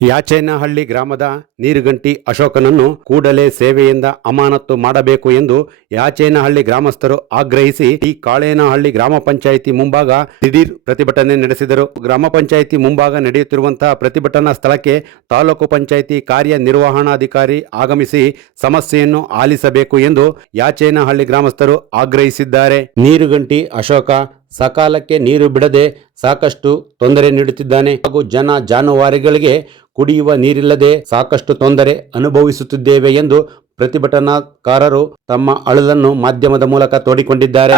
ಯಾಚೇನಹಳ್ಳಿ ಗ್ರಾಮದ ನೀರುಗಂಟಿ ಅಶೋಕನನ್ನು ಕೂಡಲೇ ಸೇವೆಯಿಂದ ಅಮಾನತು ಮಾಡಬೇಕು ಎಂದು ಯಾಚೇನಹಳ್ಳಿ ಗ್ರಾಮಸ್ಥರು ಆಗ್ರಹಿಸಿ ಕಾಳೇನಹಳ್ಳಿ ಗ್ರಾಮ ಪಂಚಾಯಿತಿ ಮುಂಭಾಗ ದಿಢೀರ್ ಪ್ರತಿಭಟನೆ ನಡೆಸಿದರು. ಗ್ರಾಮ ಪಂಚಾಯಿತಿ ಮುಂಭಾಗ ನಡೆಯುತ್ತಿರುವಂತಹ ಪ್ರತಿಭಟನಾ ಸ್ಥಳಕ್ಕೆ ತಾಲೂಕು ಪಂಚಾಯಿತಿ ಕಾರ್ಯನಿರ್ವಹಣಾಧಿಕಾರಿ ಆಗಮಿಸಿ ಸಮಸ್ಯೆಯನ್ನು ಆಲಿಸಬೇಕು ಎಂದು ಯಾಚೇನಹಳ್ಳಿ ಗ್ರಾಮಸ್ಥರು ಆಗ್ರಹಿಸಿದ್ದಾರೆ. ನೀರುಗಂಟಿ ಅಶೋಕ ಸಕಾಲಕ್ಕೆ ನೀರು ಬಿಡದೆ ಸಾಕಷ್ಟು ತೊಂದರೆ ನೀಡುತ್ತಿದ್ದಾನೆ ಹಾಗೂ ಜಾನುವಾರುಗಳಿಗೆ ಕುಡಿಯುವ ನೀರಿಲ್ಲದೆ ಸಾಕಷ್ಟು ತೊಂದರೆ ಅನುಭವಿಸುತ್ತಿದ್ದೇವೆ ಎಂದು ಪ್ರತಿಭಟನಾಕಾರರು ತಮ್ಮ ಅಳಲನ್ನು ಮಾಧ್ಯಮದ ಮೂಲಕ ತೋಡಿಕೊಂಡಿದ್ದಾರೆ.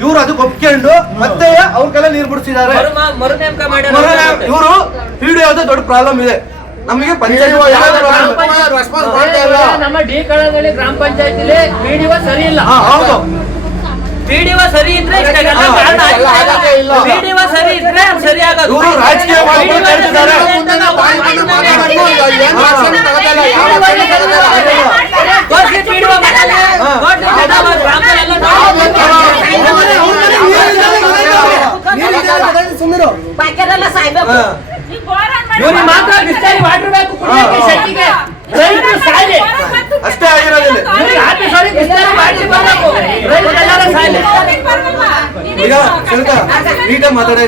ಇವರು ಅದು ಒಪ್ಕೊಂಡು ಮತ್ತೆ ಅವ್ರ ಕೆಲ ನೀರು ಬಿಡಿಸಿದ್ದಾರೆ. ಇವರು ಪಿಡಿಒ ದೊಡ್ಡ ಪ್ರಾಬ್ಲಮ್ ಇದೆ ನಮಗೆ. ನಮ್ಮ ಡಿ ಕಳಗಳಿ ಗ್ರಾಮ ಪಂಚಾಯತಿಲಿ ಪಿಡಿಒ ಸರಿ ಇಲ್ಲ. ಹೌದು, ಪಿಡಿಒ ಸರಿ ಇದ್ರೆ ಪಿಡಿಒ ಸರಿ ಇದ್ರೆ ಸರಿ ಆಗೋದು. ಇವರು ರಾಜಕೀಯ ಅಷ್ಟೇ ಆಗಿರೋದಿಲ್ಲ. ಈಗ ನೀಟಾಗಿ ಮಾತಾಡ